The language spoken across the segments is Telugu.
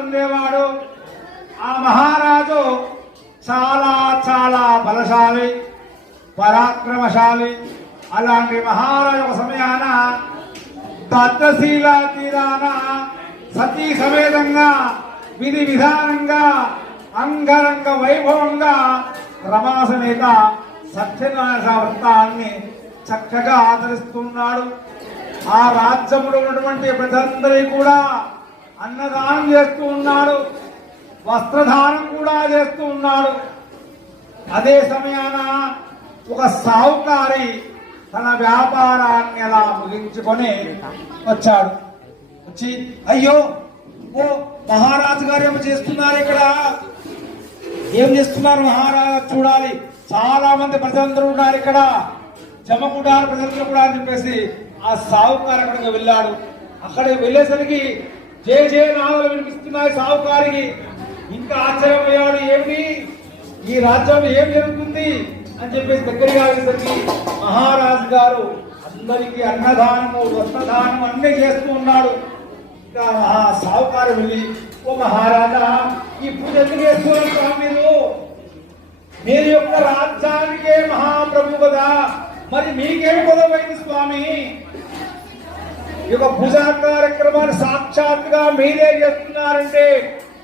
ఉండేవాడు. ఆ మహారాజు చాలా చాలా బలశాలి పరాక్రమశాలి. అలాంటి మహారాజు ఒక సమయాన దత్తశీల తీరాన సతీ సమేతంగా విధి విధానంగా అంగరంగ వైభవంగా రమాసమేత సత్యనారాయణ వ్రతాన్ని చక్కగా ఆచరిస్తున్నాడు. ఆ రాజ్యంలో ఉన్నటువంటి ప్రజలందరికీ కూడా అన్నదానం చేస్తూ ఉన్నాడు. వస్త్రదానం కూడా చేస్తూ ఉన్నాడు. అదే సమయాన ఒక సాహుకారి తన వ్యాపారాన్ని అలా ముగించుకొని వచ్చాడు. వచ్చి అయ్యో ఓ మహారాజు గారు ఏమో చేస్తున్నారు ఇక్కడ. ఏం చేస్తున్నారు మహారాజు? చూడాలి. చాలా మంది ప్రజలందరూ ఉన్నారు ఇక్కడ. జమకుడారు ప్రజలందరూ కూడా అని చెప్పేసి ఆ సాహుకారు అక్కడికి వెళ్ళాడు. అక్కడికి వెళ్ళేసరికి జే జే నావలు వినిపిస్తున్నాయి సాహుకారికి. ఇంకా ఆశ్చర్యపోయాడు ఏమిటి ఈ రాజ్యంలో ఏం జరుగుతుంది అని చెప్పేసి దగ్గరికి వెళ్ళేసరికి మహారాజు గారు అందరికీ అన్నదానము వస్త్రదానము అన్నీ చేస్తూ ఉన్నాడు. ఇంకా ఆ సాహుకారు వెళ్ళి ఓ మహారాజా ఈ పూజ ఎందుకు చేస్తున్నారు మీరు? మీరు యొక్క రాజ్యానికే మహాప్రభు కదా. మరి మీకేం గొడవైంది స్వామి? యొక్క పూజా కార్యక్రమాన్ని సాక్షాత్తుగా మీరే చేస్తున్నారంటే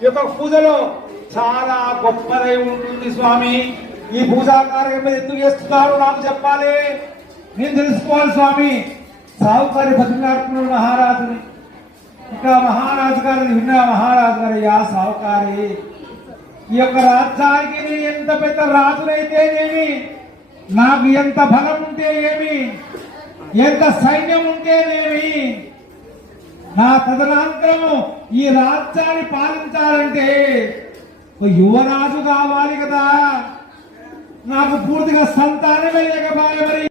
ఈ యొక్క పూజలో చాలా గొప్పదై ఉంటుంది స్వామి. ఈ పూజా కార్యక్రమం ఎందుకు చేస్తున్నారు? నాకు చెప్పాలి. నేను తెలుసుకోవాలి స్వామి. సాహుకారి బతిలాడుతున్నాడు మహారాజుని. ఇంకా మహారాజు గారిని విన్నా మహారాజు గారయ్యా సాహుకారి. ఈ యొక్క రాజ్యానికి నేను ఎంత పెద్ద రాజునైతేనేమి నాకు ఎంత బలం ఉంటే ఏమి ఎంత సైన్యం ఉంటేనేమి నా తదనంతరము ఈ రాజ్యాన్ని పాలించాలంటే యువరాజు కావాలి కదా. నాకు పూర్తిగా సంతానమే లేకపోయే మరి